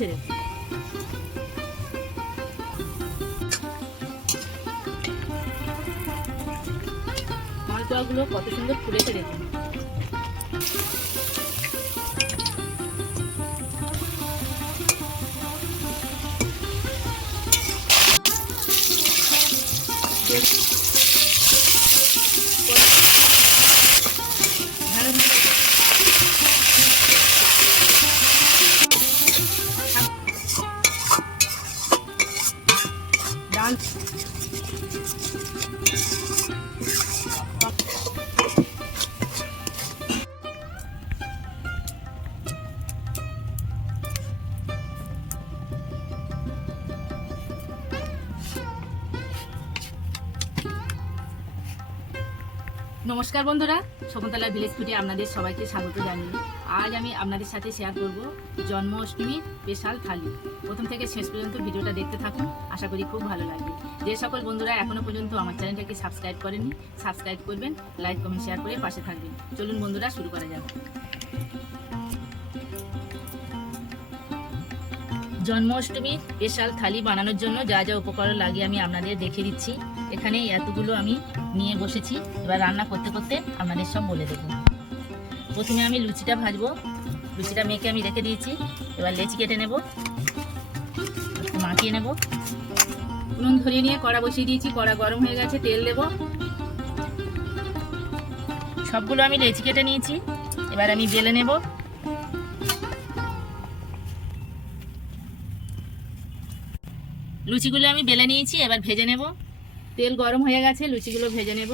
ফুলছে রে মালপোয়াগুলো কত সুন্দর ফুলেছে। দেখুন ডাল নমস্কার বন্ধুরা, শকুন্তলা ভিলেজ ফুটে আপনাদের সবাইকে স্বাগত জানিয়ে। আজ আমি আপনাদের সাথে শেয়ার করব জন্মাষ্টমীর স্পেশাল থালি। প্রথম থেকে শেষ পর্যন্ত ভিডিওটা দেখতে থাকুন, আশা করি খুব ভালো লাগবে। যে সকল বন্ধুরা এখনও পর্যন্ত আমার চ্যানেলটাকে সাবস্ক্রাইব করেননি সাবস্ক্রাইব করবেন লাইক কমেন্ট শেয়ার করে পাশে থাকবেন। চলুন বন্ধুরা, শুরু করা যাক। জন্মাষ্টমীর স্পেশাল থালি বানানোর জন্য যা যা উপকরণ লাগে আমি আপনাদের দেখিয়ে দিচ্ছি। এখানে এতগুলো আমি নিয়ে বসেছি। এবার রান্না করতে করতে আপনাদের সব বলে দেবো। প্রথমে আমি লুচিটা ভাজবো। লুচিটা মেখে আমি রেখে দিয়েছি। এবার লেচি কেটে নেব। মাখিয়ে নেব। নুন ধরিয়ে নিয়ে কড়া বসিয়ে দিয়েছি। কড়া গরম হয়ে গেছে, তেল দেব। সবগুলো আমি লেচি কেটে নিয়েছি। এবার আমি বেলে নেব। লুচিগুলো আমি বেলে নিয়েছি। এবার ভেজে নেব। তেল গরম হয়ে গেছে, লুচিগুলো ভেজে নেব।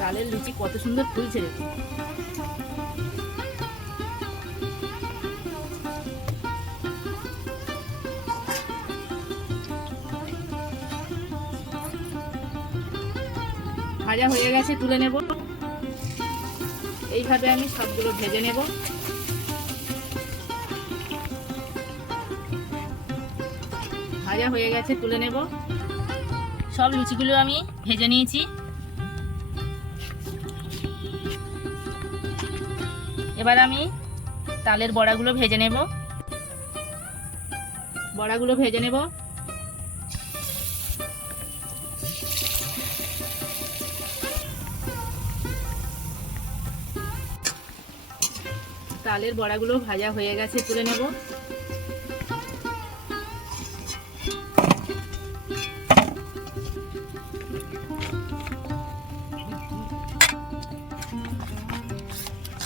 তালের লুচি কত সুন্দর ফুলছে ভাজা হয়ে গেছে, তুলে নেব। এইভাবে আমি সবগুলো ভেজে নেব। ভাজা হয়ে গেছে, তুলে নেব। সব লুচিগুলো আমি ভেজে নিয়েছি। এবার আমি তালের বড়াগুলো ভেজে নেব। বড়াগুলো ভেজে নেব। তালের বড়াগুলো ভাজা হয়ে গেছে, তুলে নেব।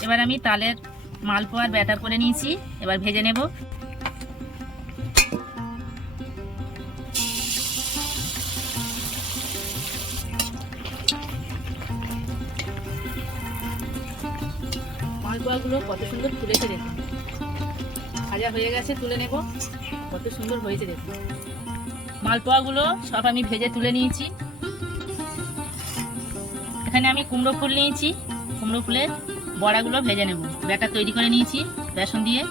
এবার আমি তালের মালপোয়ার ব্যাটার করে নিয়েছি, এবার ভেজে নেব। মালপোয়াগুলো কত সুন্দর ফুলেছে দেখুন। ভাজা হয়ে গেছে, তুলে নেব। কত সুন্দর হয়েছে দেখুন। মালপোয়াগুলো সব আমি ভেজে তুলে নিয়েছি। এখানে আমি কুমড়ো ফুল নিয়েছি। কুমড়ো ফুলের বড়াগুলো ভেজে নেব। ব্যাটার তৈরি করে নিয়েছি বেসন দিয়ে।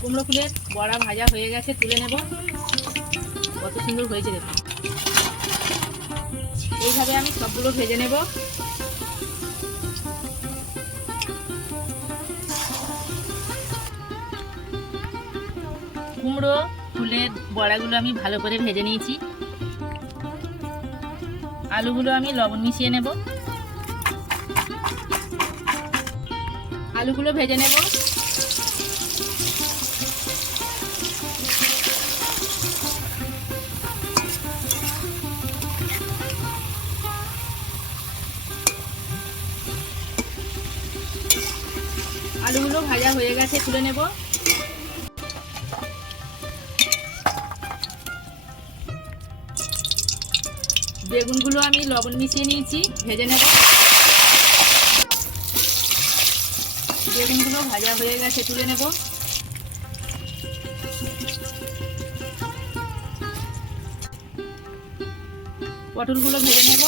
কুমড়ো ফুলের বড়া ভাজা হয়ে গেছে, তুলে নেব। কত সুন্দর হয়েছে দেখুন। এইভাবে আমি সবগুলো ভেজে নেব। কুমড়ো ফুলের বড়াগুলো আমি ভালো করে ভেজে নিয়েছি। আলুগুলো আমি লবণ মিশিয়ে নেব। আলুগুলো ভেজে নেব। আলুগুলো ভাজা হয়ে গেছে, তুলে নেব। বেগুনগুলো আমি লবণ মিশিয়ে নিয়েছি, ভেজে নেব। বেগুনগুলো ভাজা হয়ে গেছে, তুলে নেব। পটলগুলো ভেজে নেব।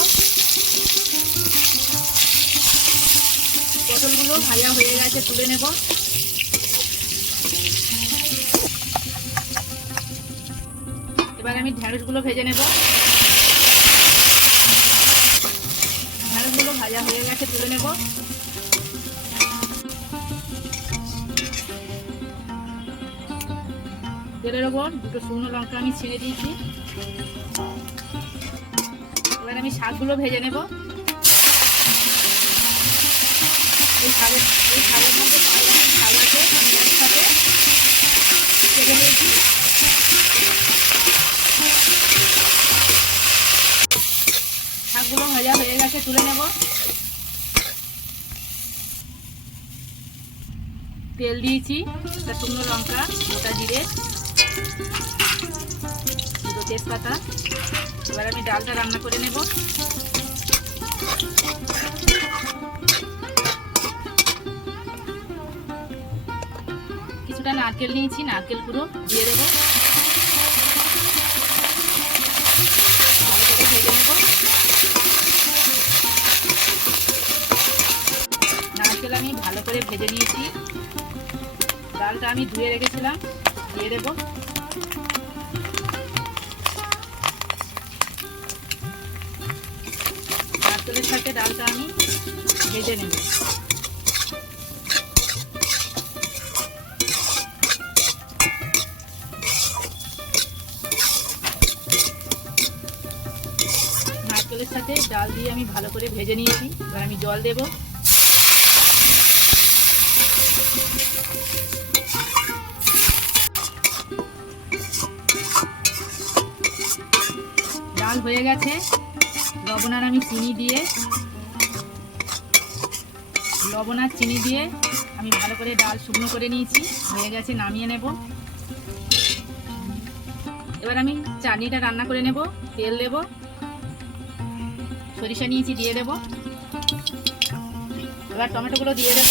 পটলগুলো ভাজা হয়ে গেছে, তুলে নেব। এবার আমি ঢ্যাঁড়সগুলো ভেজে নেব। ভাজা হয়ে গেছে, তুলে নেব। তেলের ওপর দুটো শুকনো লঙ্কা আমি ছেড়ে দিয়েছি। এবার আমি শাকগুলো ভেজে নেব। এই শাকের এই শাকের মধ্যে শাক আছে আমি একসাথে কেটে নিয়েছি। তুলে নেব। তেল দিয়েছি, একটা শুকনো লঙ্কা, গোটা জিরে, দুটো তেজপাতা। এবার আমি ডালটা রান্না করে নেব। কিছুটা নারকেল নিয়েছি, নারকেল পুরো দিয়ে দেবো ভালো করে ভেজে নেব নারকেল আমি ভালো করে ভেজে নিয়েছি। ডালটা আমি ধুয়ে রেখেছিলাম, দিয়ে দেবো। নারকেলের সাথে ডালটা আমি ভেজে নেব। সাথে ডাল দিয়ে আমি ভালো করে ভেজে নিয়েছি। এবার আমি জল দেবো। হয়ে গেছে। লবণ আর আমি চিনি দিয়ে, লবণ আর চিনি দিয়ে আমি ভালো করে ডাল শুকনো করে নিয়েছি। হয়ে গেছে, নামিয়ে নেব। এবার আমি চাটনিটা রান্না করে নেব, তেল দেব, সরিষা নিয়েছি দিয়ে দেব। এবার টমেটোগুলো দিয়ে দেব।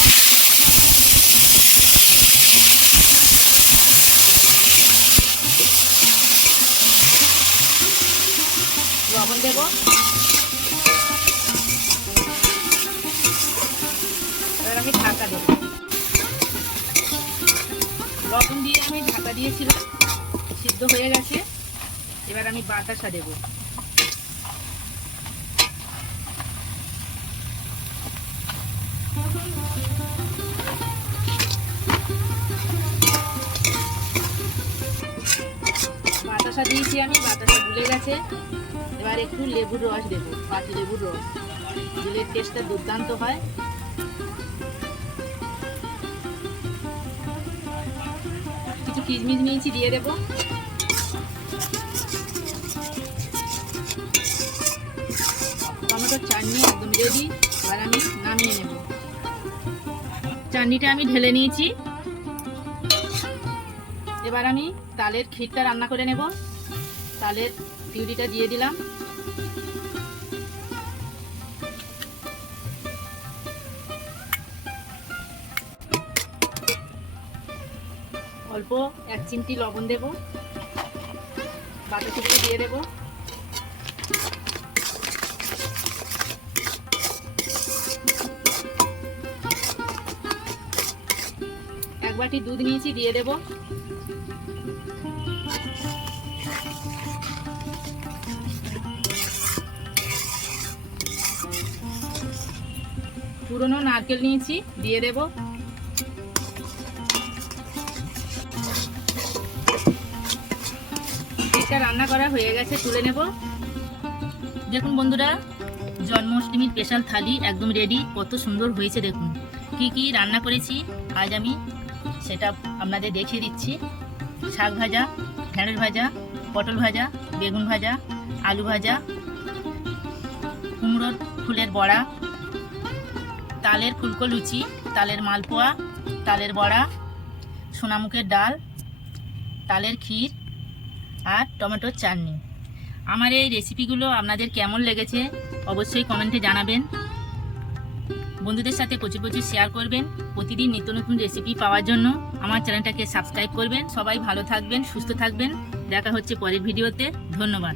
লবণ দেব। এবার আমি ঢাকা দেব। লবণ দিয়ে আমি ঢাকা দিয়েছিলাম, সিদ্ধ হয়ে গেছে। এবার আমি বাতাসা দেব। বাতাসা দিয়েছি আমি, বাতাসা ভুলে গেছে। এবার একটু লেবুর রস দেবো পাতি লেবুর রস। দিলে টেস্টটা দুর্দান্ত হয়। কিছু কিশমিশ নিয়েছি, দিয়ে দেবো। টমেটোর চাটনি একদম রেডি এবার আমি নামিয়ে নেব। চাটনিটা আমি ঢেলে নিয়েছি। এবার আমি তালের ক্ষীরটা রান্না করে নেব। তালের পিউরিটা দিয়ে দিলাম। অল্প এক চিমটি লবণ দেব। বাটাটুকু দিয়ে দেব। এক বাটি দুধ নিয়েছি, দিয়ে দেব। পুরনো নারকেল নিয়েছি, দিয়ে দেব। এটা রান্না করা হয়ে গেছে, তুলে নেব। দেখুন বন্ধুরা, জন্মাষ্টমীর স্পেশাল থালি একদম রেডি কত সুন্দর হয়েছে দেখুন। কি কি রান্না করেছি, আজ আমি সেটা আপনাদের দেখিয়ে দিচ্ছি। শাক ভাজা, ঢেঁড়স ভাজা, পটল ভাজা, বেগুন ভাজা, আলু ভাজা, কুমড়োর ফুলের বড়া তালের ফুলকো লুচি, তালের মালপোয়া, তালের বড়া, সোনামুখের ডাল, তালের ক্ষীর আর টমেটোর চাটনি। আমার এই রেসিপিগুলো আপনাদের কেমন লেগেছে অবশ্যই কমেন্টে জানাবেন। বন্ধুদের সাথে প্রচুর প্রচুর শেয়ার করবেন। প্রতিদিন নিত্য নতুন রেসিপি পাওয়ার জন্য আমার চ্যানেলটাকে সাবস্ক্রাইব করবেন। সবাই ভালো থাকবেন, সুস্থ থাকবেন। দেখা হচ্ছে পরের ভিডিওতে। ধন্যবাদ।